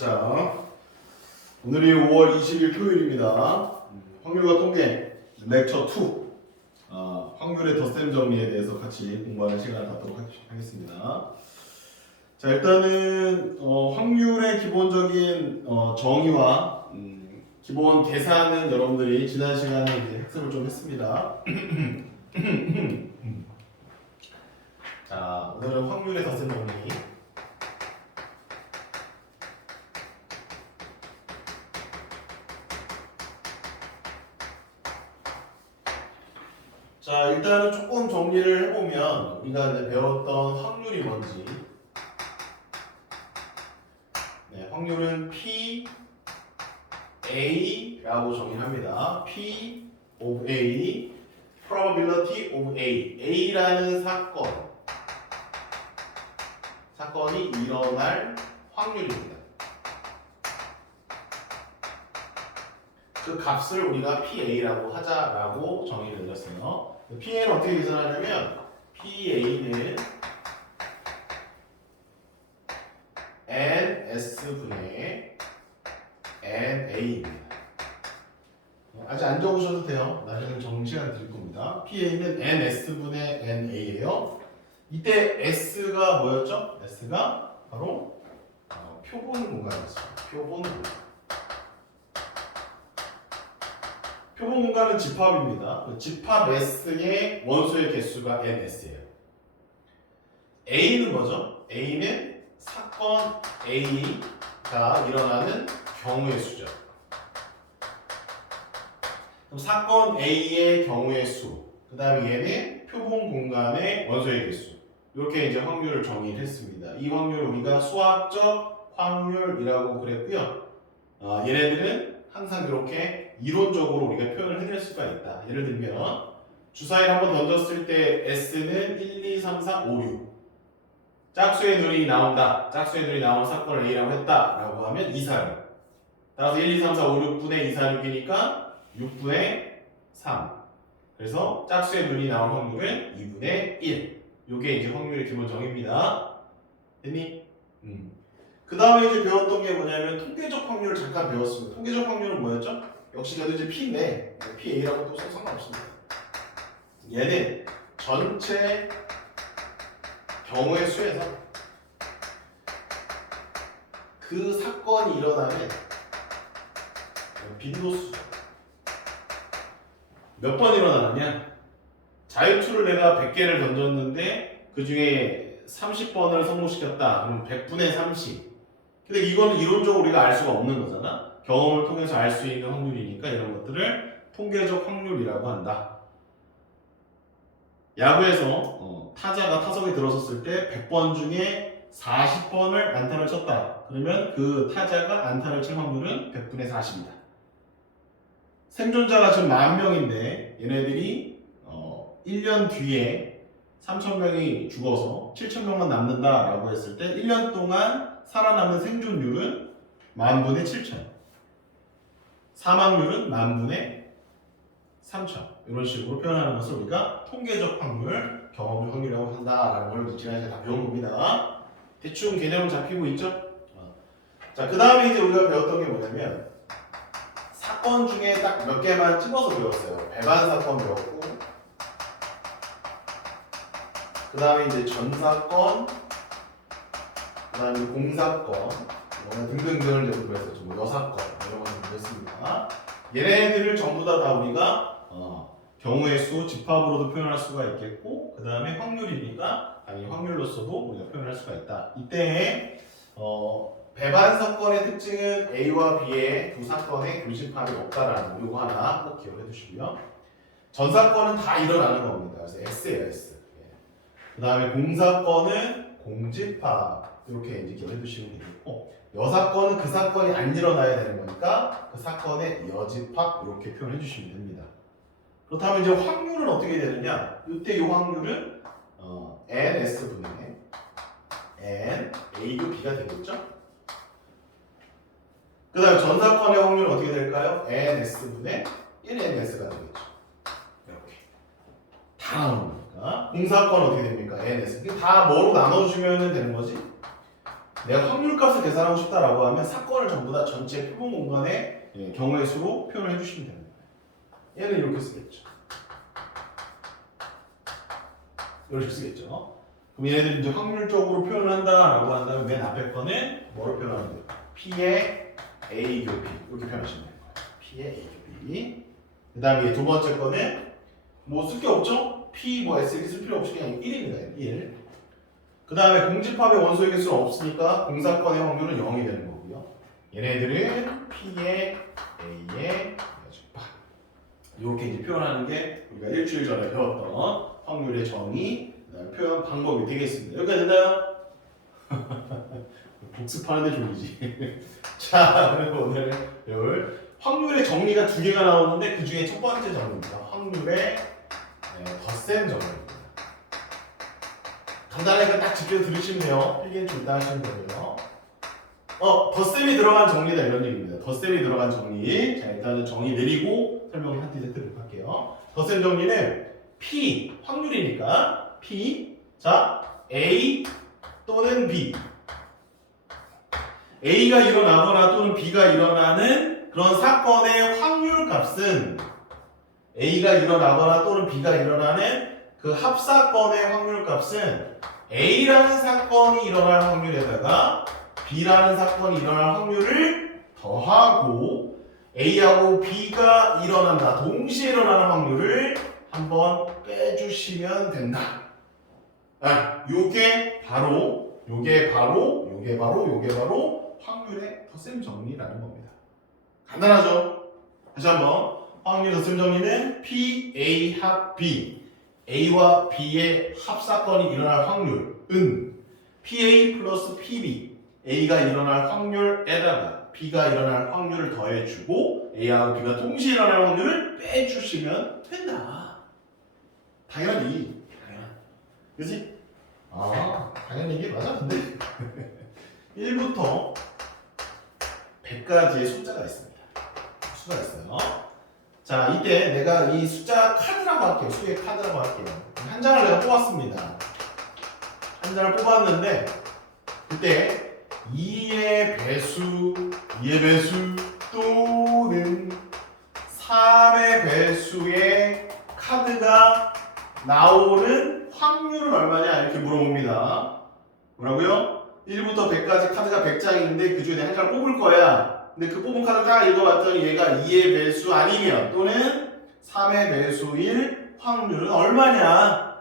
자, 오늘이 5월 20일 토요일입니다. 확률과 통계 렉처 2 확률의 덧셈 정리에 대해서 같이 공부하는 시간을 갖도록 하겠습니다. 자, 일단은 확률의 기본적인 정의와 기본 계산은 여러분들이 지난 시간에 이제 학습을 좀 했습니다. 자, 오늘은 확률의 덧셈 정리. 자, 일단은 조금 정리를 해보면 우리가 이제 배웠던 확률이 뭔지. 네, 확률은 P A라고 정의합니다. P of A, probability of A. A라는 사건이 일어날 확률입니다. 그 값을 우리가 PA라고 하자라고 정의를 내렸어요. PA는 어떻게 계산하냐면 PA는 NS분의 NA입니다. 아직 안 적으셔도 돼요. 나중에 적는 시간 드릴 겁니다. PA는 NS분의 NA예요. 이때 S가 뭐였죠? S가 바로 표본 공간이었어요. 표본 공간. 표본 공간은 집합입니다. 집합 S의 원소의 개수가 NS예요. A는 뭐죠? A는 사건 A가 일어나는 경우의 수죠. 그럼 사건 A의 경우의 수, 그 다음에 얘는 표본 공간의 원소의 개수. 이렇게 이제 확률을 정의했습니다. 이 확률을 우리가 수학적 확률이라고 그랬고요. 얘네들은 항상 이렇게 이론적으로 우리가 표현을 해낼 수가 있다. 예를 들면 주사위를 한번 던졌을 때 S는 1, 2, 3, 4, 5, 6 짝수의 눈이 나온다. 짝수의 눈이 나오는 사건을 A라고 했다라고 하면 2, 4, 6 따라서 1, 2, 3, 4, 5, 6분의 2, 4, 6이니까 6분의 3 그래서 짝수의 눈이 나올 확률은 2분의 1 이게 이제 확률의 기본 정의입니다. 됐니? 그 다음에 이제 배웠던 게 뭐냐면 통계적 확률을 잠깐 배웠습니다. 통계적 확률은 뭐였죠? 역시 저도 이제 P인데 PA라고 또 상관없습니다. 얘는 전체 경우의 수에서 그 사건이 일어나면 빈도수죠. 몇 번 일어나느냐? 자유투를 내가 100개를 던졌는데 그 중에 30번을 성공시켰다. 그럼 100분의 30. 근데 이거는 이론적으로 우리가 알 수가 없는 거잖아. 경험을 통해서 알 수 있는 확률이니까 이런 것들을 통계적 확률이라고 한다. 야구에서 타자가 타석에 들어섰을 때 100번 중에 40번을 안타를 쳤다. 그러면 그 타자가 안타를 칠 확률은 100분의 40이다. 생존자가 지금 10,000명인데 얘네들이 1년 뒤에 3,000명이 죽어서 7,000명만 남는다라고 했을 때 1년 동안 살아남는 생존율은 10,000분의 7,000. 사망률은 10,000분의 3,000. 이런 식으로 표현하는 것을 우리가 통계적 확률, 경험의 확률이라고 한다라는 걸 지난주에 다 배운 겁니다. 대충 개념은 잡히고 있죠? 자, 그 다음에 이제 우리가 배웠던 게 뭐냐면 사건 중에 딱 몇 개만 집어서 배웠어요. 배반 사건 배웠고 그 다음에 이제 전사건 그 다음에 공사건 등등등을 이제 배웠었죠. 뭐 여사건 이런 것들 배웠습니다. 얘네들을 전부 다 우리가 경우의 수, 집합으로도 표현할 수가 있겠고 그 다음에 확률이니까 아니 확률로서도 우리가 표현할 수가 있다. 이때 배반 사건의 특징은 A와 B의 두 사건의 교집합이 없다라는 거 이거 하나 꼭 기억해 두시고요. 전사건은 다 일어나는 겁니다. 그래서 S예요, S. 그 다음에 공사건은 공집합 이렇게 이제 기억해 두시면 되겠고 여사건은 그 사건이 안 일어나야 되는 거니까 그 사건의 여집합 이렇게 표현해 주시면 됩니다. 그렇다면 이제 확률은 어떻게 되느냐? 이때 이 확률은 NS분의 N, A도 B가 되겠죠? 그 다음에 전사건의 확률은 어떻게 될까요? NS분의 1NS가 되겠죠. 이렇게 다 나오는 거니까 공사건 어떻게 됩니까? NS. 이게 다 뭐로 나눠주면 되는 거지? 내가 확률값을 계산하고 싶다라고 하면 사건을 전부 다 전체 표본 공간의 경우의 수로 표현을 해주시면 됩니다. 얘는 이렇게 쓰겠죠. 이렇게 쓰겠죠. 그럼 얘네들 이제 확률적으로 표현을 한다라고 한다면 맨 앞에 거는 뭐로 표현하면 돼요? P의 A 교비 이렇게 표현하시면 돼요. P의 A 교비. 그 다음에 두 번째 거는 뭐 쓸 게 없죠? P 뭐 S 이렇게 쓸 필요 없이 그냥 1입니다. 1. 그 다음에 공집합의 원소의 개수는 없으니까 공사건의 확률은 0이 되는 거고요. 얘네들은 P의 A의 집합. 이렇게 이제 표현하는 게 우리가 일주일 전에 배웠던 확률의 정의, 그다음에 표현 방법이 되겠습니다. 여기까지 됐나요? 복습하는데 졸리지. 자, 그리고 오늘 배울 확률의 정리가 두 개가 나오는데 그 중에 첫 번째 정리입니다. 확률의 덧셈 정리입니다. 간단하게 딱 지켜 들으시면 돼요. 필기는 좀 이따 하시면 되고요. 덧셈이 들어간 정리다 이런 얘기입니다. 덧셈이 들어간 정리. 자, 일단은 정의 내리고 설명을 한 뒤에 할게요. 덧셈 정리는 P, 확률이니까 P, 자, A 또는 B. A가 일어나거나 또는 B가 일어나는 그런 사건의 확률값은 A가 일어나거나 또는 B가 일어나는 그 합사건의 확률값은 A라는 사건이 일어날 확률에다가 B라는 사건이 일어날 확률을 더하고 A하고 B가 일어난다. 동시에 일어나는 확률을 한번 빼주시면 된다. 요게 바로 확률의 덧셈 정리라는 겁니다. 간단하죠? 다시 한번 확률 덧셈 정리는 P, A 합 B A와 B의 합사건이 일어날 확률은 PA 플러스 PB A가 일어날 확률에다가 B가 일어날 확률을 더해주고 A하고 B가 동시에 일어날 확률을 빼주시면 된다. 당연히 그치? 당연히 이게 맞아. 근데 1부터 100까지의 숫자가 있습니다. 수가 있어요. 자, 이때 내가 이 숫자 카드라고 할게요. 수의 카드라고 할게요. 한 장을 내가 뽑았습니다. 한 장을 뽑았는데 그때 2의 배수 또는 3의 배수의 카드가 나오는 확률은 얼마냐 이렇게 물어봅니다. 뭐라고요? 1부터 100까지 카드가 100장이 있는데 그 중에 내가 한 장을 뽑을 거야. 근데 그 뽑은 카드 딱 읽어봤더니 얘가 2의 배수 아니면 또는 3의 배수일 확률은 얼마냐?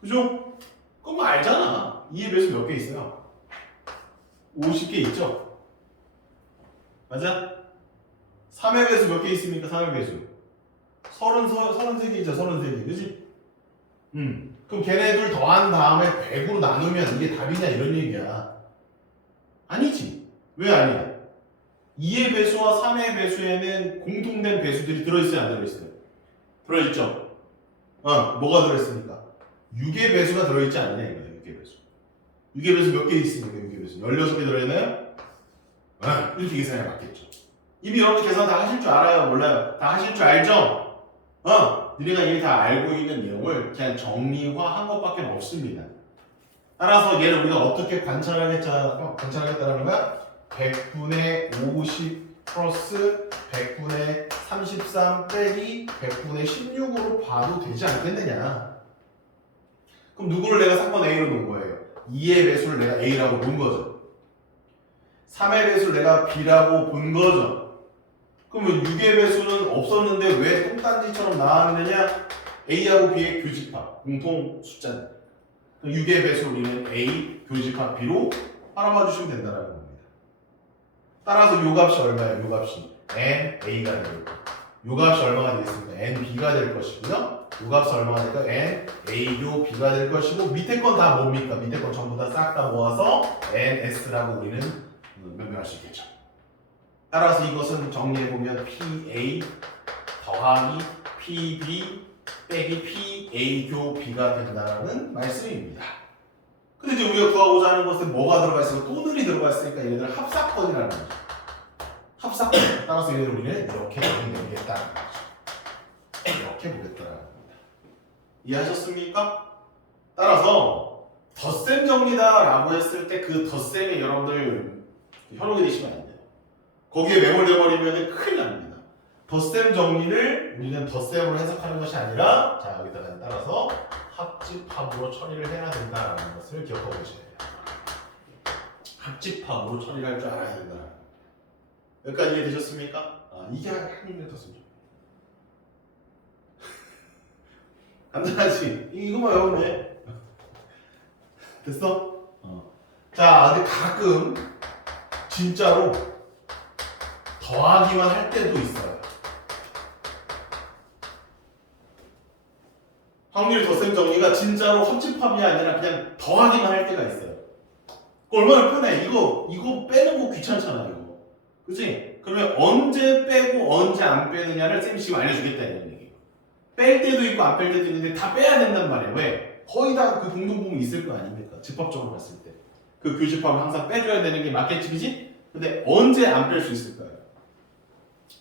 그죠? 그건 뭐 알잖아. 2의 배수 몇 개 있어요? 50개 있죠? 맞아? 3의 배수 몇 개 있습니까? 3의 배수 33개 있죠? 33개 그치? 그럼 걔네들 더한 다음에 100으로 나누면 이게 답이냐 이런 얘기야. 아니지. 왜 아니야? 2의 배수와 3의 배수에는 공통된 배수들이 들어있어요? 안 들어있어요? 들어있죠? 뭐가 들어있습니까? 6의 배수가 들어있지 않느냐 이거예요. 6의 배수. 6의 배수 몇 개 있습니까? 6의 배수 16개 들어있나요? 이렇게 계산해 맞겠죠. 이미 여러분 계산 다 하실 줄 알아요? 몰라요? 다 하실 줄 알죠? 너희가 이미 다 알고 있는 내용을 그냥 정리화한 것밖에 없습니다. 따라서 얘를 우리가 어떻게 관찰하겠다는 거야? 100분의 50 플러스 100분의 33 빼기 100분의 16으로 봐도 되지 않겠느냐. 그럼 누구를 내가 3번 A로 놓은 거예요? 2의 배수를 내가 A라고 본 거죠. 3의 배수를 내가 B라고 본 거죠. 그러면 6의 배수는 없었는데 왜 똥딴지처럼 나왔느냐? A하고 B의 교집합, 공통 숫자는 6의 배수 우리는 A 교집합 B로 알아봐 주시면 된다는 겁니다. 따라서 요 값이 얼마예요? 요 값이 N A가 될 거고 요 값이 얼마가 되겠습니까? N B가 될 것이고요. 요 값이 얼마가 될까요? N A요 B가 될 것이고 밑에 건 다 뭡니까? 밑에 건 전부 다 싹 다 모아서 N S라고 우리는 명명할 수 있겠죠. 따라서 이것은 정리해보면 PA 더하기 PB 빼기 PA교 B가 된다는 말씀입니다. 근데 이제 우리가 구하고자 하는 것은 뭐가 들어가 있으니까 또들이 들어가 있으니까 얘네들은 합사건이라는 거죠. 합사건. 따라서 얘네들 우리는 이렇게 정리되겠다는 거죠. 이렇게 보겠다는 겁니다. 이해하셨습니까? 따라서 덧셈 정리다라고 했을 때 그 덧셈에 여러분들 현혹이 되시면 안 돼요. 거기에 매몰돼 버리면 큰일 납니다. 덧셈 정리를 우리는 덧셈으로 해석하는 것이 아니라 자 여기다가 따라서 합집합으로 처리를 해야 된다라는 것을 기억하고 계셔야 돼요. 합집합으로 처리를 할 줄 알아야 된다. 여기까지 이해되셨습니까? 아, 이게 한국의 덧셈 정리. 간단하지? 이거만 외우면 돼. 됐어? 자, 근데 가끔 진짜로 더하기만 할 때도 있어요. 확률 덧셈 정리가 진짜로 합집합이 아니라 그냥 더하기만 할 때가 있어요. 얼마나 편해. 이거 빼는 거 귀찮잖아, 이거. 그치? 그러면 언제 빼고 언제 안 빼느냐를 쌤이 지금 알려주겠다, 이런 얘기예요. 뺄 때도 있고 안 뺄 때도 있는데 다 빼야 된단 말이에요. 왜? 거의 다 그 공동부분이 있을 거 아닙니까? 집합적으로 봤을 때. 그 교집합을 항상 빼줘야 되는 게 맞겠지? 근데 언제 안 뺄 수 있을까요?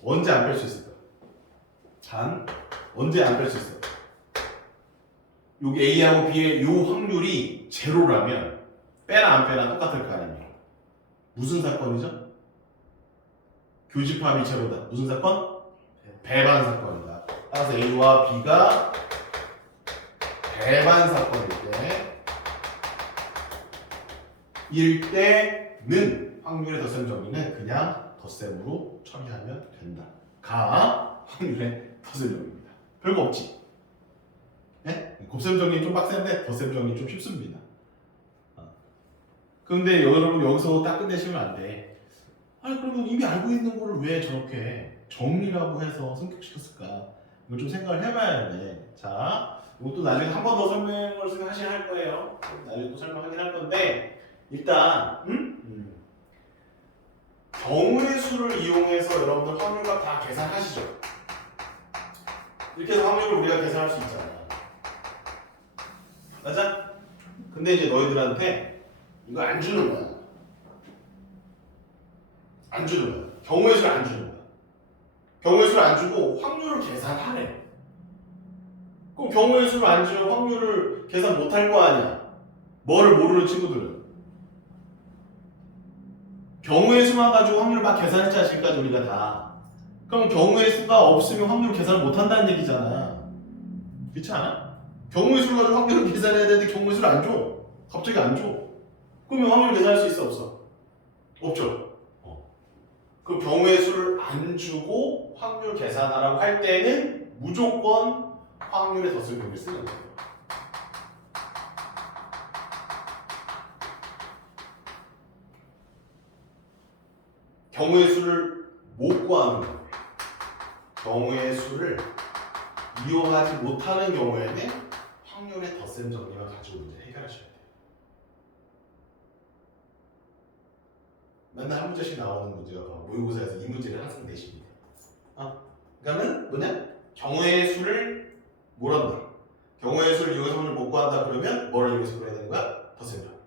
언제 안 뺄 수 있을까요? 언제 안 뺄 수 있어요? 여기 A하고 B의 요 확률이 제로라면 빼나 안 빼나 똑같을 거 아닙니까? 무슨 사건이죠? 교집합이 제로다. 무슨 사건? 배반 사건이다. 따라서 A와 B가 배반 사건일 때는 확률의 덧셈 정리는 그냥 덧셈으로 처리하면 된다. 가 확률의 덧셈 정리입니다. 별거 없지? 네? 곱셈 정리 좀 빡센데 덧셈 정리 좀 쉽습니다. 그런데 여러분 여기서 딱 끝내시면 안 돼. 아니 그러면 이미 알고 있는 거를 왜 저렇게 정리라고 해서 성격시켰을까? 이걸 좀 생각을 해봐야 돼. 자, 이것도 나중에 한 번 더 설명을 할 거예요. 나중에 또 설명하긴 할 건데 일단 경우의 수를 이용해서 여러분들 확률값 다 계산하시죠. 이렇게 해서 확률을 우리가 계산할 수 있잖아. 맞아? 근데 이제 너희들한테 이거 안 주는 거야. 안 주는 거야. 경우의 수를 안 주는 거야. 경우의 수를 안 주고 확률을 계산하래. 그럼 경우의 수를 안 주면 확률을 계산 못 할 거 아니야. 뭐를 모르는 친구들은. 경우의 수만 가지고 확률을 막 계산했잖아, 지금까지 우리가 다. 그럼 경우의 수가 없으면 확률을 계산을 못 한다는 얘기잖아. 그렇지 않아? 경우의 수를 가지고 확률을 계산해야 되는데 경우의 수를 안 줘. 갑자기 안 줘. 그러면 확률 계산할 수 있어, 없어? 없죠. 그 경우의 수를 안 주고 확률 계산하라고 할 때는 무조건 확률의 덧셈 정리를 쓰는 거예요. 경우의 수를 못 구하는 거예요. 경우의 수를 이용하지 못하는 경우에는 확률의 덧셈 정리만 가지고 문제 해결하셔야 돼요. 맨날 한 문제씩 나오는 문제가 바로 모의고사에서 이 문제를 항상 내십니다. 그러니까는 뭐냐? 경우의 수를 뭘 한다? 경우의 수를 이용해서 확률을 못 구한다 그러면 뭐를 이용해서 구해야 되는 거야? 덧셈 정리.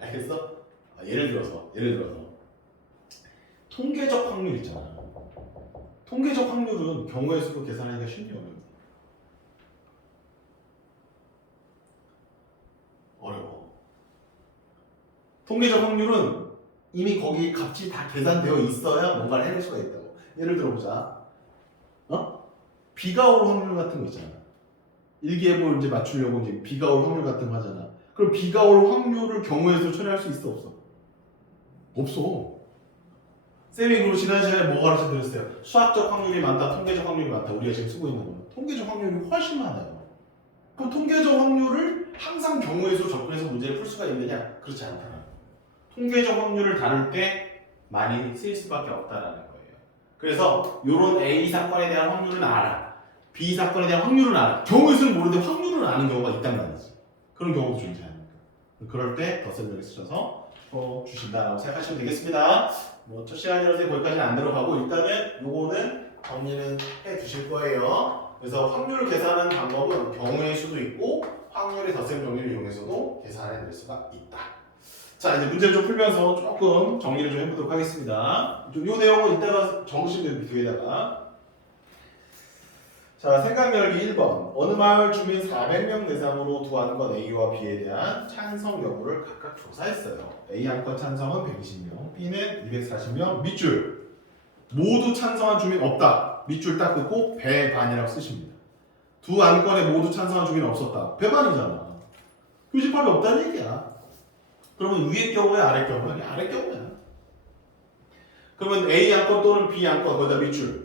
알겠어? 예를 들어서 통계적 확률 있잖아. 통계적 확률은 경우의 수로 계산하기가 쉽냐 어려워. 통계적 확률은 이미 거기 값이 다 계산되어 있어야 뭔가를 해낼 수가 있다고. 예를 들어보자. 비가 올 확률 같은 거 있잖아. 일기예보 이제 맞추려고 이제 비가 올 확률 같은 거 하잖아. 그럼 비가 올 확률을 경우의 수로 처리할 수 있어, 없어? 없어. 쌤이 그리고 지난 시간에 뭐 가르쳐 드렸어요? 수학적 확률이 많다, 통계적 확률이 많다. 우리가 지금 쓰고 있는 거는 통계적 확률이 훨씬 많아요. 그럼 통계적 확률을 항상 경우의 수로 접근해서 문제를 풀 수가 있느냐? 그렇지 않다. 통계적 확률을 다룰 때 많이 쓰일 수밖에 없다라는 거예요. 그래서 이런 A 사건에 대한 확률은 알아. B 사건에 대한 확률은 알아. 경우의 수는 모르는데 확률은 아는 경우가 있단 말이지. 그런 경우도 존재합니다. 그럴 때 덧셈 정리 쓰셔서 주신다라고 생각하시면 되겠습니다. 뭐 첫 시간이라서 거기까지는 안 들어가고 일단은 요거는 정리는 해 두실 거예요. 그래서 확률 계산하는 방법은 경우의 수도 있고 확률의 덧셈 정리를 이용해서도 계산해낼 수가 있다. 자, 이제 문제를 좀 풀면서 조금 정리를 좀 해보도록 하겠습니다. 이 내용은 이따가 적으시면 됩니다. 뒤에다가. 자, 생각 열기 1번. 어느 마을 주민 400명 대상으로 두 안건 A와 B에 대한 찬성 여부를 각각 조사했어요. A 안건 찬성은 120명, B는 240명, 밑줄. 모두 찬성한 주민 없다. 밑줄 딱 긋고 배반이라고 쓰십니다. 두 안건에 모두 찬성한 주민은 없었다. 배반이잖아. 표집합이 없다는 얘기야. 그러면 위의 경우에 아래 경우에 아래 경우야. 그러면 A 안건 또는 B 안건 거기다 밑줄.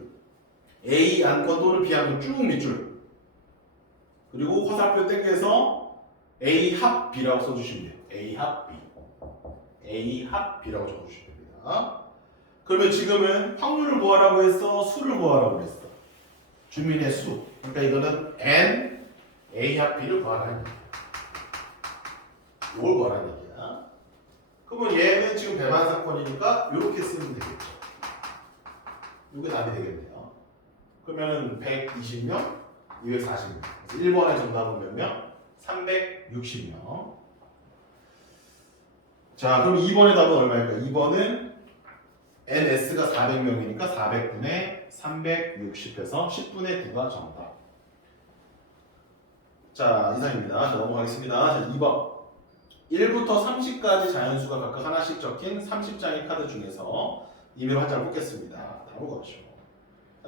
A 안건 또는 B 안건 쭉 밑줄. 그리고 화살표 땡겨서 A 합 B라고 써주시면 돼요. A 합 B. A 합 B라고 적어주시면 됩니다. 그러면 지금은 확률을 구하라고 했어? 수를 구하라고 했어? 주민의 수. 그러니까 이거는 N A 합 B를 구하라는 얘기야. 이걸 구하라는 얘기야. 그러면 얘는 지금 배반 사건이니까 이렇게 쓰면 되겠죠. 이게 답이 되겠네요. 그러면은 120명, 240명. 1번의 정답은 몇 명? 360명. 자, 그럼 2번의 답은 얼마일까? 2번은 NS가 400명이니까 400분의 360해서 10분의 9가 정답. 자, 이상입니다. 자, 넘어가겠습니다. 자, 2번. 1부터 30까지 자연수가 각각 하나씩 적힌 30장의 카드 중에서 이미로 한 장을 뽑겠습니다. 다음 거죠.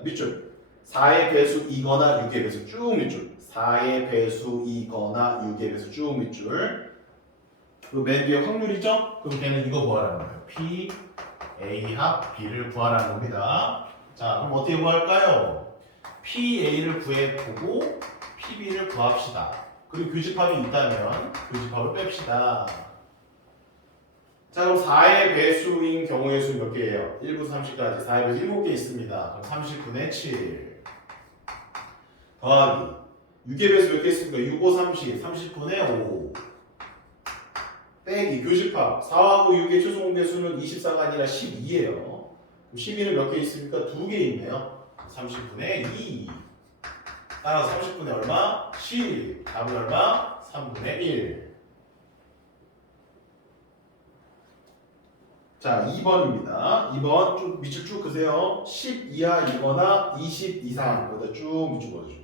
밑줄. 4의 배수 2거나 6의 배수 쭉 밑줄. 4의 배수 2거나 6의 배수 쭉 밑줄. 그리고 맨 뒤에 확률이죠? 그럼 걔는 이거 구하라는 거예요. P, A 합 B를 구하라는 겁니다. 자, 그럼 어떻게 구할까요? PA를 구해보고 PB를 구합시다. 그리고 교집합이 있다면 교집합을 뺍시다. 자, 그럼 4의 배수인 경우의 수 몇 개예요? 1부터 30까지 4의 배수 7개 있습니다. 그럼 30분의 7 더하기 6의 배수 몇 개 있습니까? 6, 5, 30 30분의 5 빼기 교집합 4하고 6의 최종 배수는 24가 아니라 12예요. 그럼 12는 몇 개 있습니까? 2개 있네요. 30분의 2 따라서 30분의 얼마? 10 답은 얼마? 3분의 1. 자, 2번입니다. 2번 쭉 밑줄 쭉 그세요. 10 이하이거나 20 이상 거기다 쭉 밑줄 그어주죠.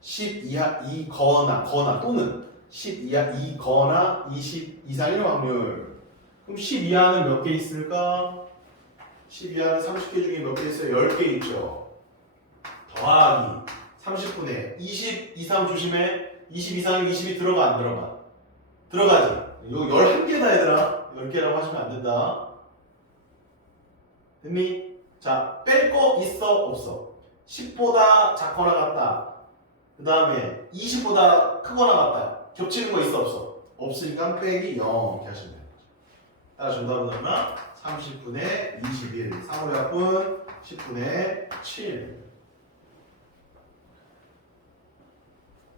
10 이하 거나 또는 10 이하이거나 20 이상의 확률. 그럼 10 이하는 몇 개 있을까? 10 이하는 30개 중에 몇 개 있어요? 10개 있죠. 더하기 30분의 20 이상 조심해. 20 이상에 20이 들어가 안 들어가? 들어가지. 이거 11개다 얘들아. 10개라고 하시면 안 된다. 됐니? 자, 뺄 거 있어? 없어? 10보다 작거나 같다. 그 다음에 20보다 크거나 같다. 겹치는 거 있어? 없어? 없으니까 빼기 0 이렇게 하시면 됩니다. 따라 정답은 얼마? 30분의 21 3의 합분 10분의 7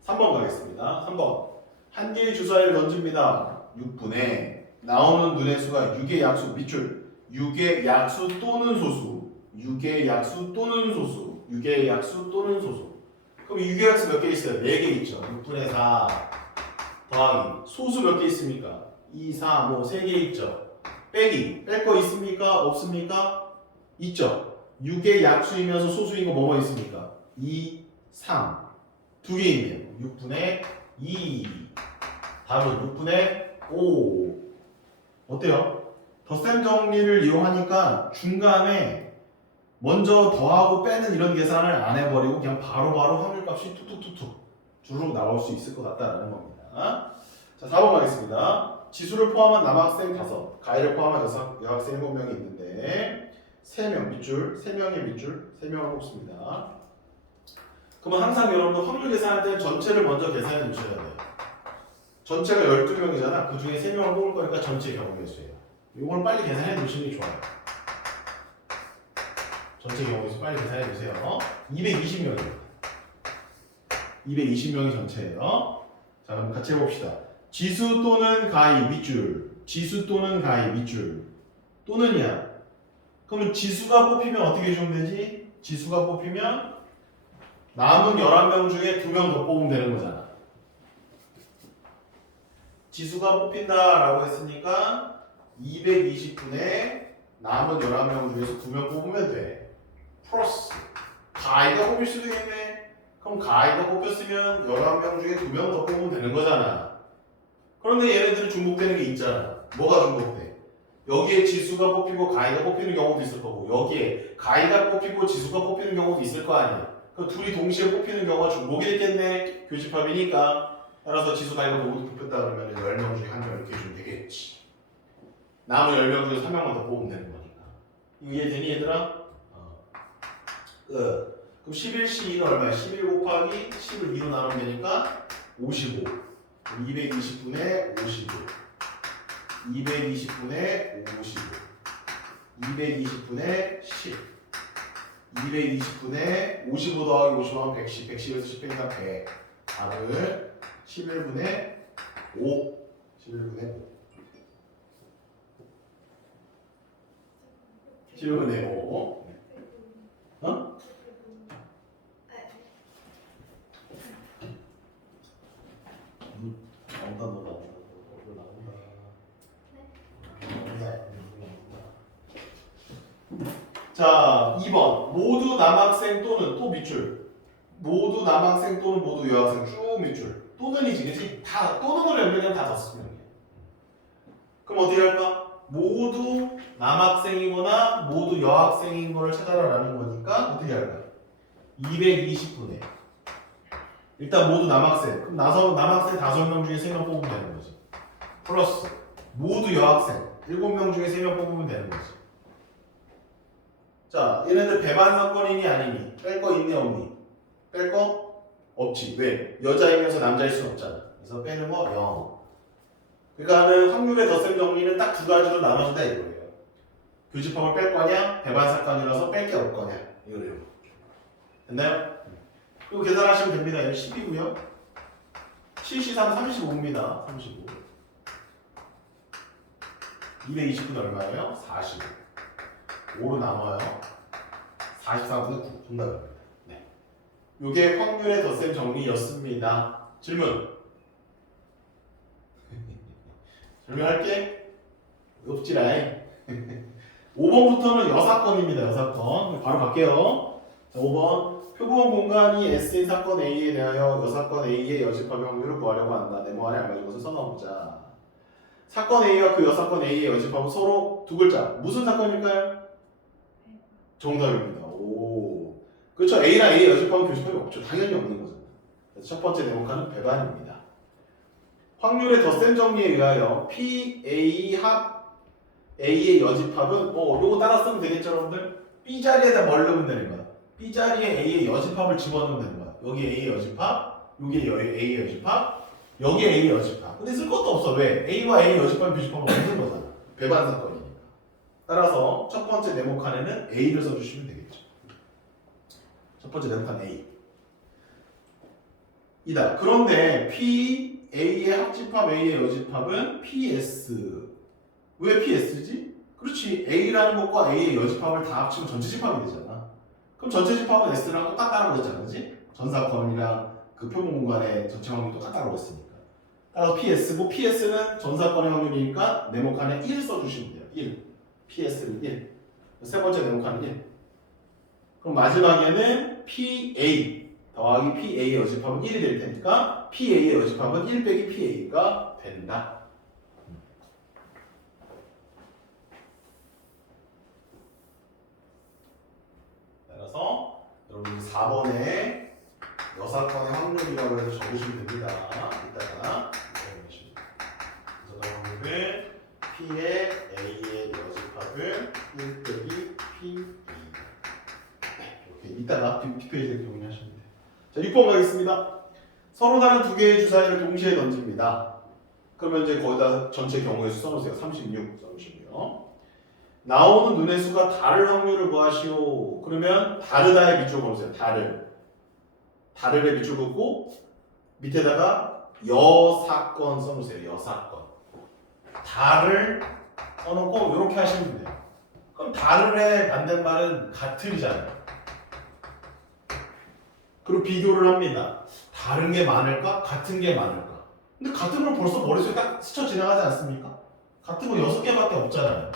3번 가겠습니다. 3번 한 개의 주사위를 던집니다. 6분의 나오는 눈의 수가 6의 약수 밑줄 6의 약수 또는 소수 6의 약수 또는 소수 6의 약수 또는 소수. 그럼 6의 약수 몇 개 있어요? 4개 있죠. 6분의 4 더하기 소수 몇 개 있습니까? 2, 3, 5, 3개 있죠. 빼기 뺄 거 있습니까? 없습니까? 있죠. 6의 약수이면서 소수인 거 뭐뭐 있습니까? 2, 3 두 개 있네요. 6분의 2 답은 6분의 5 어때요? 덧셈 정리를 이용하니까 중간에 먼저 더하고 빼는 이런 계산을 안 해버리고 그냥 바로바로 확률값이 툭툭툭툭 주르륵 나올 수 있을 것 같다는 겁니다. 자, 4번 가겠습니다. 지수를 포함한 남학생 5, 가해를 포함한 여학생 7명이 있는데 3명 밑줄, 3명의 밑줄, 3명을 뽑습니다. 그러면 항상 여러분들 확률 계산할 때는 전체를 먼저 계산해 주셔야 돼요. 전체가 12명이잖아. 그 중에 3명을 뽑을 거니까 전체 경우의 수예요. 이걸 빨리 계산해 놓으시는 게 좋아요. 전체 경우의 수 빨리 계산해 주세요. 220명이에요. 220명이 전체예요. 자, 그럼 같이 해봅시다. 지수 또는 가위 밑줄, 지수 또는 가위 밑줄, 또는이야. 그러면 지수가 뽑히면 어떻게 해주면 되지? 지수가 뽑히면 남은 11명 중에 2명 더 뽑으면 되는 거잖아. 지수가 뽑힌다라고 했으니까 220분에 남은 11명 중에서 2명 뽑으면 돼. 플러스 가위가 뽑힐 수도 있겠네. 그럼 가이가 뽑혔으면 11명 중에 2명 더 뽑으면 되는 거잖아. 그런데 얘네들은 중복되는 게 있잖아. 뭐가 중복돼? 여기에 지수가 뽑히고 가이가 뽑히는 경우도 있을 거고 여기에 가이가 뽑히고 지수가 뽑히는 경우도 있을 거 아니야. 그럼 둘이 동시에 뽑히는 경우가 중복이 됐겠네. 교집합이니까. 따라서 지수 가이가 모두 뽑혔다 그러면 10명 중에 1명 이렇게 해주면 되겠지. 남은 10명 중에 3명만 더 뽑으면 되는 거니까. 이거 이해되니 얘들아? 그럼 11C2는 얼마야? 11 곱하기 10을 2로 나누면 되니까 55. 220분의 55. 220분의 55. 220분의 10. 220분의 55 더하기 55하면 110. 110에서 10 빼니까 100. 답은 11분의 5. 11분의 5. 11분의 5. 어? 자, 2번. 모두 남학생 또는 또 밑줄. 모두 남학생 또는 모두 여학생 쭉 밑줄. 또는이지, 그치? 다, 또는으로 연결되면 다 덧쓰면 돼. 그럼 어떻게 할까? 모두 남학생이거나 모두 여학생인 거를 찾아라라는 거니까 어떻게 할까? 220분의 일단 모두 남학생. 그럼 남학생 5명 중에 3명 뽑으면 되는 거지. 플러스 모두 여학생 7명 중에 3명 뽑으면 되는 거지. 자, 얘네들 배반 사건이니 아니니? 뺄 거 있니 없니? 뺄 거 없지. 왜? 여자이면서 남자일 순 없잖아. 그래서 빼는 거 0. 그러니까 하는 확률의 덧셈 정리는 딱 2가지로 나눠진다 이거예요. 교집합을 뺄 거냐? 배반 사건이라서 뺄 게 없거냐? 이거래요. 됐나요? 그리고 계산하시면 됩니다. 얘는 10이고요. 7C3 35입니다. 35. 220분 얼마예요? 40. 5로 나눠요. 44분의 9. 정답입니다. 네. 요게 확률의 덧셈 정리였습니다. 질문. 질문할게. 없지라잉. 5번부터는 여사건입니다. 여사건. 바로 갈게요. 자, 5번. 표본 공간이 S인 사건 A에 대하여 여사건 A의 여집합의 확률을 구하려고 한다. 네모 안에 알맞은 것을 써넣어보자. 사건 A와 그 여사건 A의 여집합은 서로 두 글자. 무슨 사건일까요? 정답입니다. 오. 그렇죠. A랑 A의 여집합은 교집합이 없죠. 당연히 없는 거잖아요. 그래서 첫 번째 네모칸은 배반입니다. 확률의 덧셈 정리에 의하여 PA 합 A의 여집합은 요거 따라 쓰면 되겠죠, 여러분들? B 자리에다 뭘 넣으면 되는 거야? B 자리에 A의 여집합을 집어넣으면 되는 거야. 여기 A의 여집합, 여기 A의 여집합, 여기 A의 여집합. 근데 쓸 것도 없어. 왜? A와 A의 여집합, 교집합은 없는 거잖아. 배반 사건이니까. 따라서 첫 번째 네모칸에는 A를 써주시면 되겠죠. 첫 번째 네모칸 A. 이다. 그런데 P, A의 합집합, A의 여집합은 PS. 왜 PS지? 그렇지. A라는 것과 A의 여집합을 다 합치면 전체 집합이 되잖아. 그럼 전체 집합은 S랑 똑같다는 거잖아. 그지? 전사건이랑 그 표본 공간의 전체 확률이 똑같다고 했으니까. 따라서 PS고 PS는 전사건의 확률이니까 네모칸에 1 써주시면 돼요. 1. PS는 1. 세 번째 네모칸은 1. 그럼 마지막에는 PA 더하기 PA의 여집합은 1이 될 테니까 PA의 여집합은 1 빼기 PA가 된다. 따라서 여러분 4번에 여사건의 확률이라고 해서 적으시면 됩니다. 이따가 여사건 확률을 P의 A의 여집합을 1 빼기 PA. 이렇게 이따가 뒷페이지에 정리하시면 돼요. 자, 6번 가겠습니다. 서로 다른 두 개의 주사위를 동시에 던집니다. 그러면 이제 거기다 전체 경우의 수 써놓으세요. 36 써주시고요. 나오는 눈의 수가 다를 확률을 구하시오. 그러면 다르다의 밑줄 걸으세요. 다르의 밑줄 긋고 밑에다가 여사건 써놓으세요. 여사건. 다를 써놓고 이렇게 하시면 돼요. 그럼 다르의 반대말은 같을이잖아요. 그리고 비교를 합니다. 다른 게 많을까? 같은 게 많을까? 근데 같은 걸 벌써 머릿속에 딱 스쳐 지나가지 않습니까? 같은 거 6개밖에 없잖아요.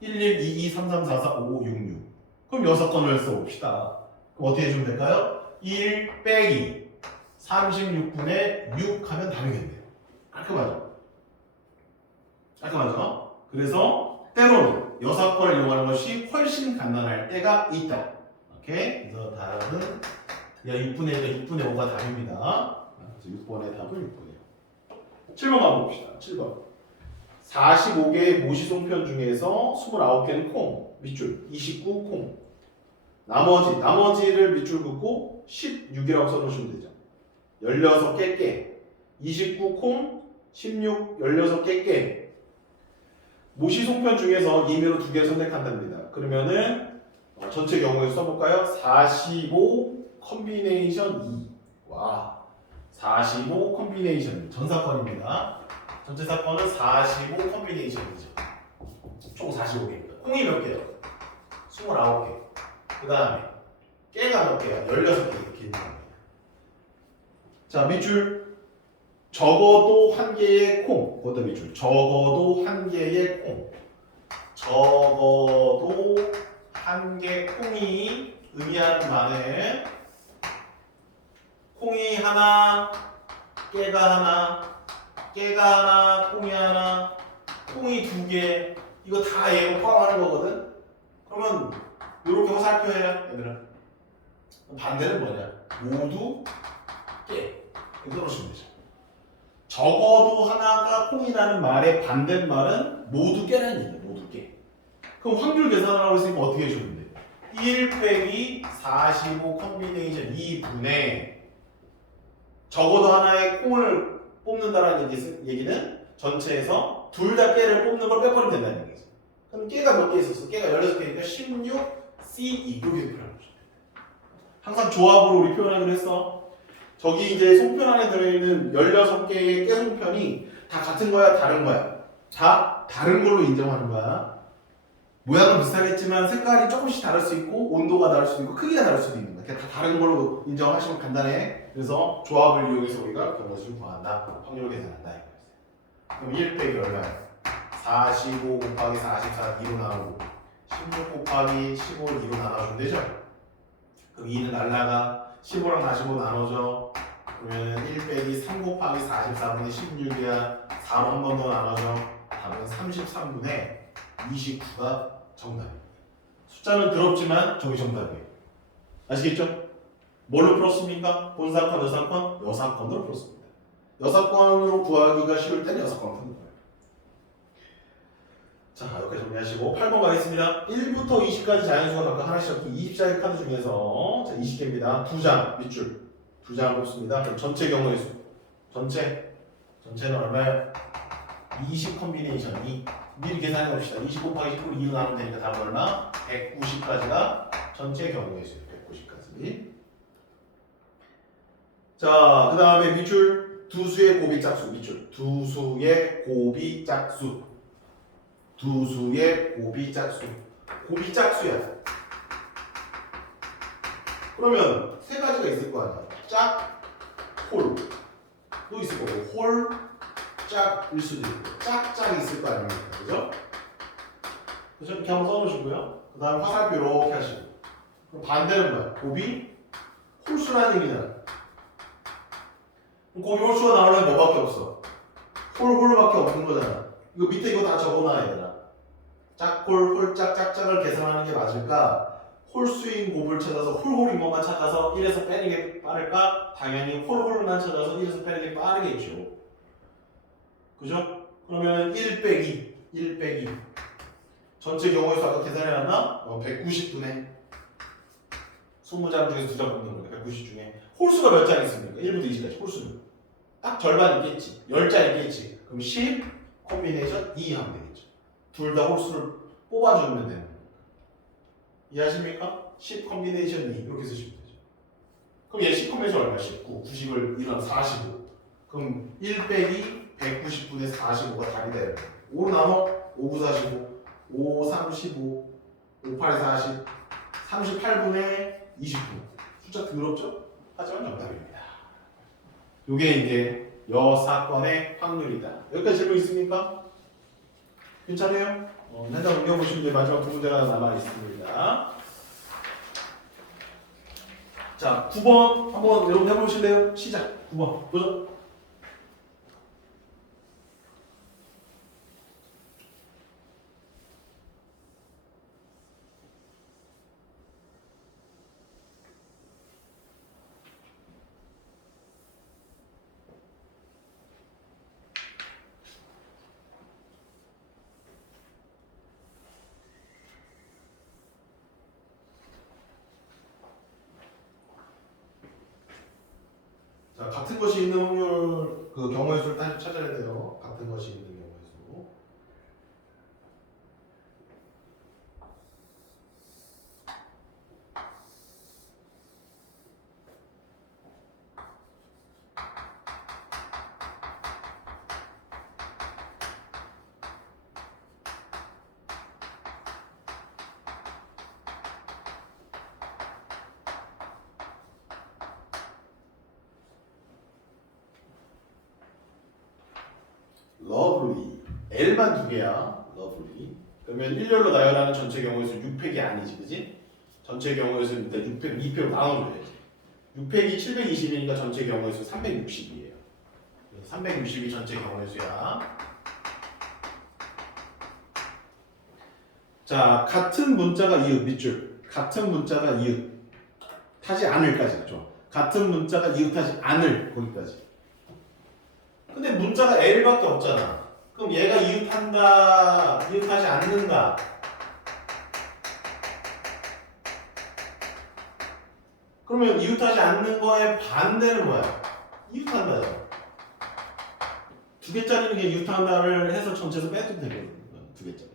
11, 22, 33, 44, 55, 66. 그럼 6건을 써봅시다. 그럼 어떻게 해주면 될까요? 1 빼기 36분의 6 하면 답이겠네요. 깔끔하죠? 깔끔하죠? 그래서 때로는 여사건을 이용하는 것이 훨씬 간단할 때가 있다. 오케이? 그래서 답은 6분의 1, 6분의 5가 답입니다. 그래서 6번의 답은 6분이에요. 7번 가봅시다. 7번. 45개의 모시송편 중에서 29개는 콩, 밑줄, 29 콩. 나머지를 밑줄 긋고 16이라고 써놓으시면 되죠. 16개 깨. 29 콩, 16, 16개 깨. 모시송편 중에서 임의로 2개를 선택한답니다. 그러면은 전체 경우에서 써볼까요? 45 컴비네이션 2. 와, 45 컴비네이션 전사건입니다. 전체 사건은 45 컴비네이션이죠. 총 45개입니다. 콩이 몇 개요? 29개. 그 다음에 깨가 몇 개야? 16개 이렇게 있는 겁니다. 자, 밑줄. 적어도 한 개의 콩. 그것도 밑줄. 적어도 한 개의 콩. 적어도 한 개 콩이 의미하는 바는 콩이 하나, 깨가 하나, 깨가 하나, 콩이 하나, 콩이 2개. 이거 다 얘가 포함하는 거거든. 그러면 이렇게 화살표해라, 얘들아. 반대는 뭐냐? 모두 깨. 이렇게 써놓으시면 되죠. 적어도 하나가 콩이라는 말의 반대말은 모두 깨라는 얘기예요. 모두 깨. 그럼 확률 계산을 하고 있으니까 어떻게 해주면 돼요? 1 빼기 45 컴비네이션 2분의 적어도 하나의 콩을 뽑는다라는 얘기는 전체에서 둘 다 깨를 뽑는 걸 빼버리면 된다는 얘기죠. 그럼 깨가 몇 개 있었어? 깨가 16개니까 16 C2 이렇게 표현하는 거죠. 항상 조합으로 우리 표현하기로 했어. 저기 이제 송편 안에 들어있는 16개의 깨 송편이 다 같은 거야? 다른 거야? 다 다른 걸로 인정하는 거야. 모양은 비슷하겠지만 색깔이 조금씩 다를 수 있고 온도가 다를 수도 있고 크기가 다를 수도 있는 거야. 다 다른 걸로 인정하시면 간단해. 그래서 조합을 이용해서 우리가 그것을 구한다. 확률 계산한다. 그럼 1 빼기 얼마야? 45 곱하기 44 2로 나누고 16 곱하기 15를 2로 나눠주면 되죠? 그럼 2는 날라가 15랑 45 나눠줘. 그러면 1 빼기 3 곱하기 44분의 16이야. 4로 한 번 더 나눠줘. 답은 33분의 29가 정답입니다. 숫자는 더럽지만 저기 정답이에요. 아시겠죠? 뭘로 풀었습니까? 본사건, 여사건? 여사건으로 풀었습니다. 여사건으로 구하기가 쉬울 때는 여사건 푸는 거예요. 자, 여기까지 정리하시고 8번 가겠습니다. 1부터 20까지 자연수가 각각 하나씩 적힌 24개 카드 중에서 20개입니다. 2장 밑줄 2장을 뽑습니다. 그럼 전체 경우의 수 전체는 얼마야? 20 컴비네이션 2 미리 계산해 봅시다. 20 곱하기 10을 2로 나누면 되니까 답은 얼마? 190까지가 전체 경우의 수예요. 190까지. 자, 그 다음에 밑줄 두 수의 곱이 짝수 밑줄 두 수의 곱이 짝수 두 수의 곱이 짝수 곱이 짝수야. 그러면 세 가지가 있을 거 아니야. 짝, 홀도 있을 거고 홀, 짝일 수도 있고 짝짝이 있을 거 아닙니까? 그죠? 그래서 이렇게 한번 써놓으시고요. 그 다음 화살표 이렇게 하시고 그럼 반대는 뭐야? 곱이 홀수라는 얘기잖아. 곱이 홀수가 나오려면 뭐밖에 없어? 홀밖에 없는 거잖아. 이거 밑에 이거 다 적어놔야 되나? 짝홀, 홀짝, 짝짝을 계산하는 게 맞을까? 홀수인 곱을 찾아서 홀인 것만 찾아서 1에서 빼는 게 빠를까? 당연히 홀만 찾아서 1에서 빼는 게 빠르겠죠. 그죠? 그러면 1 빼기 전체 경우에서 아까 계산해놨나? 190분의 20장 중에서 2장 뽑는 거니까 190 중에 홀수가 몇 장 있습니까? 1부터 20까지 홀수는 딱 절반 있겠지. 10장 있겠지. 그럼 10 콤비네이션 2 하면 되겠죠. 둘 다 홀수를 뽑아주면 되는 거니까. 이해하십니까? 10 콤비네이션 2 이렇게 쓰시면 되죠. 그럼 얘 10 콤비네이션 얼마야? 19 90을 1은 45 그럼 1 빼기 190분의 45가 답이 돼요. 5로 나눠 5, 9, 45 5, 35 5, 8, 40 38분의 20분 숫자 더럽죠? 하지만 정답입니다. 요게 이제 여사건의 확률이다. 여기까지 질문 있습니까? 괜찮아요? 현장 넘겨보시면 마지막 두 문제가 남아 있습니다. 자, 9번 한번 여러분 해보실래요? 시작. 9번 도전. 자, 같은 것이 있는 확률 그 경우의 수를 다시 찾아야 돼요. 같은 것이 있는 경우의 수. 러블리. L만 두 개야. 러블리. 그러면 일렬로 나열하는 전체 경우의 수 6팩이 아니지, 그지? 전체 경우의 수 일단 6팩, 2팩으로 나눠줘야지. 6팩이 720이니까 전체 경우의 수 360이에요. 360이 전체 경우의 수야. 자, 같은 문자가 이웃 밑줄. 같은 문자가 이웃 하지 않을까지죠. 같은 문자가 이웃하지 않을 거기까지. 근데 문자가 L밖에 없잖아. 그럼 얘가 이웃한다, 이웃하지 않는다. 그러면 이웃하지 않는 거의 반대는 뭐야? 이웃한다요. 두 개짜리는 그냥 이웃한다를 해서 전체에서 빼도 되거든. 두 개짜리.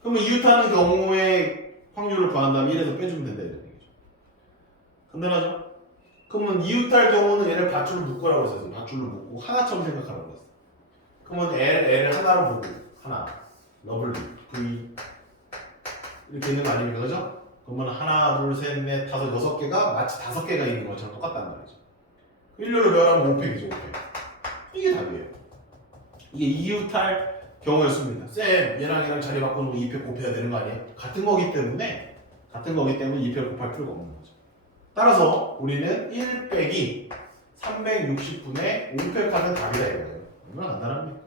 그러면 이웃하는 경우에 확률을 구한다면 1에서 빼주면 된다 이런 얘기죠. 간단하죠? 그러면 이웃할 경우는 얘를 밧줄로 묶으라고 했어요. 밧줄로 묶고 하나처럼 생각하라고 했어요. 그러면 L을 하나로 보고 하나, 러블리, V 이렇게 있는 거 아닙니까? 그죠? 그러면 하나, 둘, 셋, 넷, 다섯, 6개가 마치 5개가 있는 것처럼 똑같단 말이죠. 일렬로 배열하면 5팩이죠, 5팩. 이게 답이에요. 이게 이웃할 경우의 수입니다. 쌤, 얘랑 자리 바꿔놓고 2팩 곱해야 되는 거 아니에요? 같은 거기 때문에 2팩 곱할 필요가 없는 거죠. 따라서 우리는 1 빼기 360분의 5팩 하면 답이다 이거예요. 얼마나 간단합니까?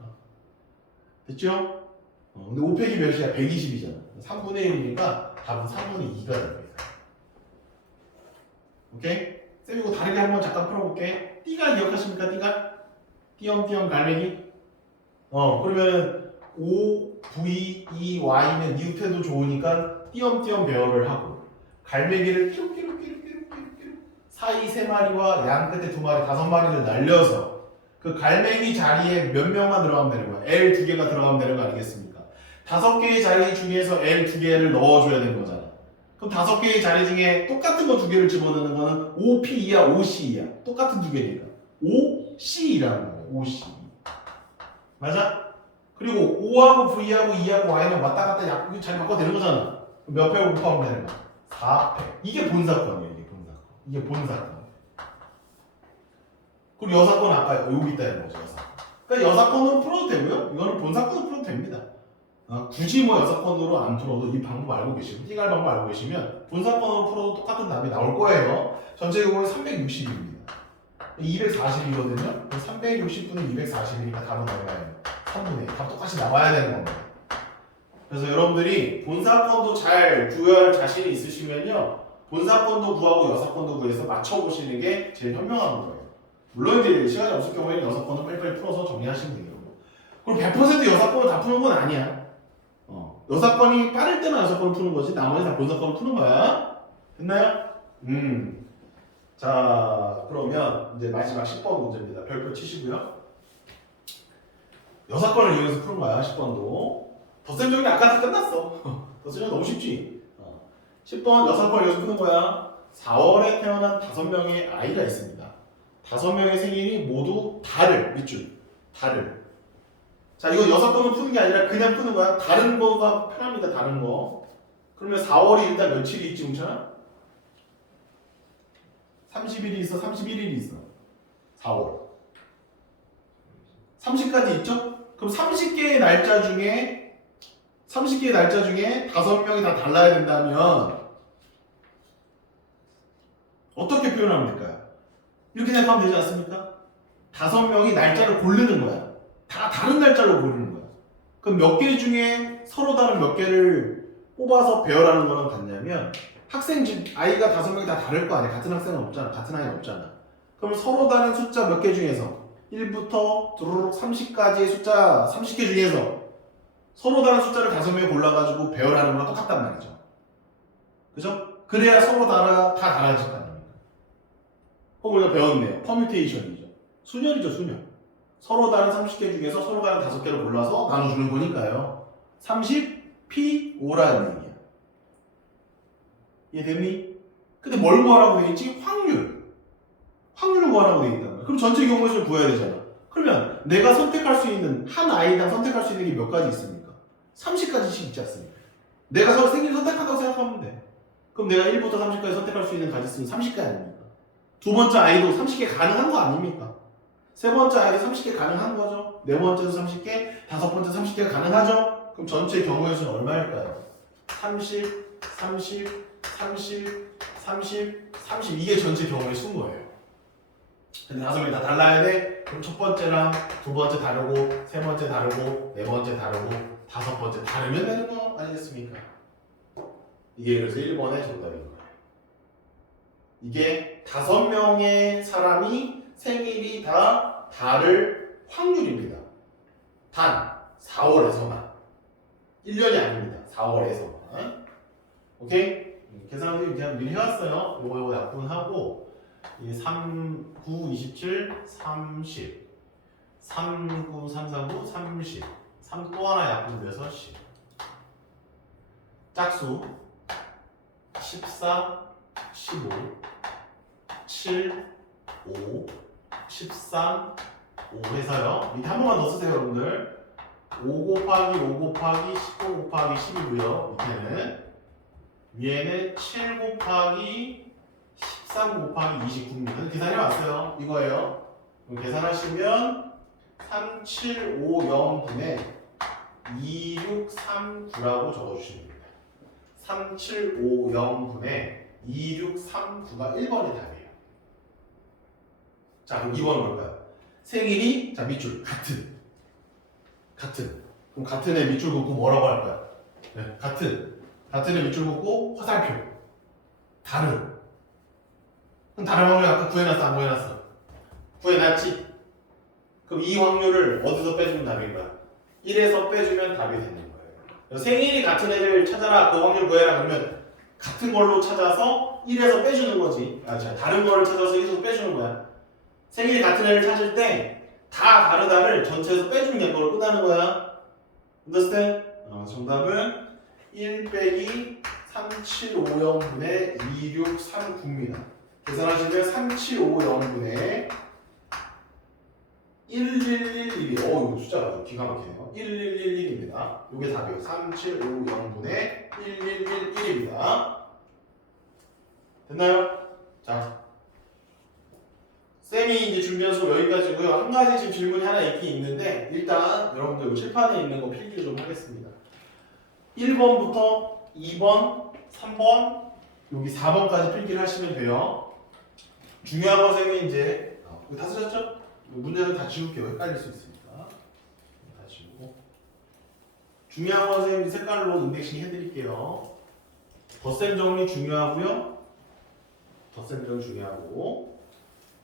됐죠? 근데 5팩이 몇이야? 120이잖아. 3분의 1이니까 답은 3분의 2가 됩니다. 오케이? 쌤 이거 다르게 한번 잠깐 풀어볼게. 띠가 기억하십니까? 띠가? 띄엄띄엄 갈매기? 그러면 O, V, E, Y는 이웃해도 좋으니까 띄엄띄엄 배열을 하고 갈매기를 끼룩끼룩끼룩끼룩끼룩 사이 3마리와 양 끝에 2마리, 5마리를 날려서 그 갈매기 자리에 몇 명만 들어가면 되는 거야. L 2개가 들어가면 되는 거 아니겠습니까? 5개의 자리 중에서 L 2개를 넣어줘야 되는 거잖아. 그럼 5개의 자리 중에 똑같은 거 2개를 집어넣는 거는 OPE야, OCE야. 똑같은 2개니까. OC라는 거야. OC. 맞아? 그리고 O하고 V하고 E하고 Y는 왔다 갔다 자리 바꿔도 되는 거잖아. 몇 팩을 곱하면 되는 거야? 4팩. 이게 본사건이에요. 이게 본사건. 이게 본사건. 그리고 여사건은 아까 여기 있다 이런 거죠. 여사건. 그러니까 여사건으로 풀어도 되고요. 이거는 본사건으로 풀어도 됩니다. 굳이 뭐 여사건으로 안 풀어도 이 방법 알고 계시면, 띠갈 방법 알고 계시면 본사건으로 풀어도 똑같은 답이 나올 거예요. 전체 경우는 360입니다. 240이거든요. 360분의 240이니까 답은 얼마예요? 3분의 1. 답 똑같이 나와야 되는 겁니다. 그래서 여러분들이 본사건도 잘 구할 자신이 있으시면요. 본사건도 구하고 여사건도 구해서 맞춰보시는 게 제일 현명한 거예요. 물론 이제 시간이 없을 경우에는 여사건을 빨리빨리 풀어서 정리하시면 돼요. 그리고 100% 여사건을 다 푸는 건 아니야. 여사건이 빠를 때만 여사건을 푸는 거지 나머지 다 본사건을 푸는 거야. 됐나요? 자, 그러면 이제 마지막 10번 문제입니다. 별표 치시고요. 여사건을 이용해서 푸는 거야, 10번도. 덧셈 정리 아까 다 끝났어. 덧셈 정리 너무 쉽지? 10번 여사건을 이용해서 푸는 거야. 4월에 태어난 5명의 아이가 있습니다. 5명의 생일이 모두 달을, 밑줄, 달을. 자, 이거 여사건을 푸는 게 아니라 그냥 푸는 거야. 다른 거가 편합니다, 다른 거. 그러면 4월이 일단 며칠이 있지, 뭉쳐나? 30일이 있어, 31일이 있어. 4월. 30까지 있죠? 그럼 30개의 날짜 중에 5명이 다 달라야 된다면 어떻게 표현하면 될까요? 이렇게 생각하면 되지 않습니까? 5명이 날짜를 고르는 거야. 다 다른 날짜로 고르는 거야. 그럼 몇 개 중에 서로 다른 몇 개를 뽑아서 배열하는 거랑 같냐면 학생 아이가 5명이 다 다를 거 아니야. 같은 학생은 없잖아. 같은 아이는 없잖아. 그럼 서로 다른 숫자 몇 개 중에서 1부터 30까지의 숫자 30개 중에서 서로 다른 숫자를 5명이 골라가지고 배열하는 거랑 똑같단 말이죠. 그죠? 그래야 서로 다 달라질 거 아닙니까? 그럼 우리가 배웠네요. 퍼뮤테이션이죠. 수열이죠, 수열. 서로 다른 30개 중에서 서로 다른 5개를 골라서 나눠주는 거니까요. 30P5라는 얘기야. 이해됐니? 근데 뭘 구하라고 돼 있지? 확률. 확률을 구하라고 돼 있단 말이야. 그럼 전체 경우의 수를 구해야 되잖아. 그러면 내가 선택할 수 있는 한 아이당 선택할 수 있는 게 몇 가지 있습니까? 30가지씩 있지 않습니까? 내가 생일 선택한다고 생각하면 돼. 그럼 내가 1부터 30까지 선택할 수 있는 가지수는 30개 아닙니까? 두 번째 아이도 30개 가능한 거 아닙니까? 세 번째 아이도 30개 가능한 거죠. 네 번째도 30개, 다섯 번째 30개가 가능하죠? 그럼 전체 경우의 수는 얼마일까요? 30, 30, 30, 30, 30 이게 전체 경우의 수인 거예요. 근데 5명이 다 달라야 돼? 그럼 첫 번째랑 두 번째 다르고 세 번째 다르고 네 번째 다르고 다섯 번째 다르면 되는 거 아니겠습니까? 이게 그래서 1번의 정답인 거예요. 이게 5명의 사람이 생일이 다 다를 확률입니다. 단 4월에서만 1년이 아닙니다. 4월에서만. 오케이? 계산을 그냥 미리 해왔어요. 요거 약분하고 3, 9, 27, 30 3, 9, 3, 4, 9, 30 3 또 하나 약분돼서 10 짝수 14, 15 7, 5 13, 5 해서요. 밑에 한 번만 더 쓰세요 여러분들. 5 곱하기 5 곱하기 15 곱하기 10이고요. 밑에는 위에는 7 곱하기 13 곱하기 29입니다. 계산해왔어요. 이거예요. 그럼 계산하시면 3750분의 2639라고 적어주시면 됩니다. 3750분의 2639가 1번의 답이에요. 자, 그럼 2번은 뭘까요? 생일이, 자, 밑줄, 같은. 그럼 같은 애 밑줄 긋고 뭐라고 할 거야? 네, 같은 애 밑줄 긋고 화살표. 다른. 그럼 다른 확률 아까 구해놨어, 안 구해놨어? 구해놨지? 그럼 이 확률을 어디서 빼주면 답인 거야? 1에서 빼주면 답이 되는 거예요. 생일이 같은 애를 찾아라, 그 확률 구해라 그러면 같은 걸로 찾아서 1에서 빼주는 거지. 자, 다른 거를 찾아서 1에서 빼주는 거야. 생일이 같은 애를 찾을 때 다 다르다를 전체에서 빼주면 되는 걸 끝나는 거야. understand? 정답은 1 빼기 3750분의 2639입니다. 계산하시면 3750분의 1111이 이거 숫자가 아주 기가 막히네요. 1111입니다. 이게 답이에요. 3750분의 1111입니다. 됐나요? 자, 쌤이 이제 준비한 수업 여기까지고요. 한 가지 지금 질문이 하나 있긴 있는데 일단 여러분들 칠판에 있는 거 필기 좀 하겠습니다. 1번부터 2번, 3번, 여기 4번까지 필기를 하시면 돼요. 중요한 거 쌤이 이제 이거 다 쓰셨죠? 문제는 다 지울게요. 헷갈릴 수 있으니까. 다 지우고. 중요한 건 선생님이 색깔로 인덱싱 해드릴게요. 덧셈 정리 중요하고요. 덧셈 정리 중요하고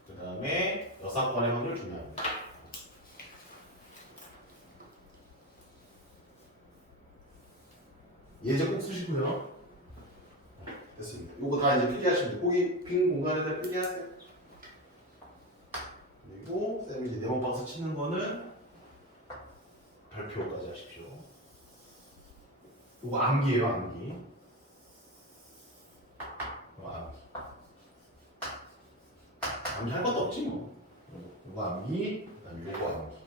그 다음에 여사건의 확률 중요합니다. 예제 꼭 쓰시고요. 됐습니다. 요거 다 이제 필기하시면 돼요. 거기 빈 공간에다 필기하세요. 그리고 쌤이 이제 네모 박스 치는 거는 발표까지 하십시오. 요거 암기예요, 암기. 암기 할 것도 없지 뭐. 요거 암기, 그다음에 요거 암기.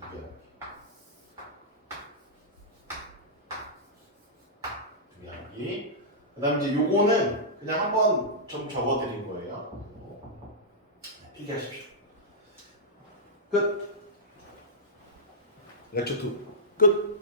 두 개 암기. 두 개 암기. 그다음 이제 요거는 그냥 한번 좀 적어드린 거예요. 필기하십시오. 끝. 렉처 2 끝.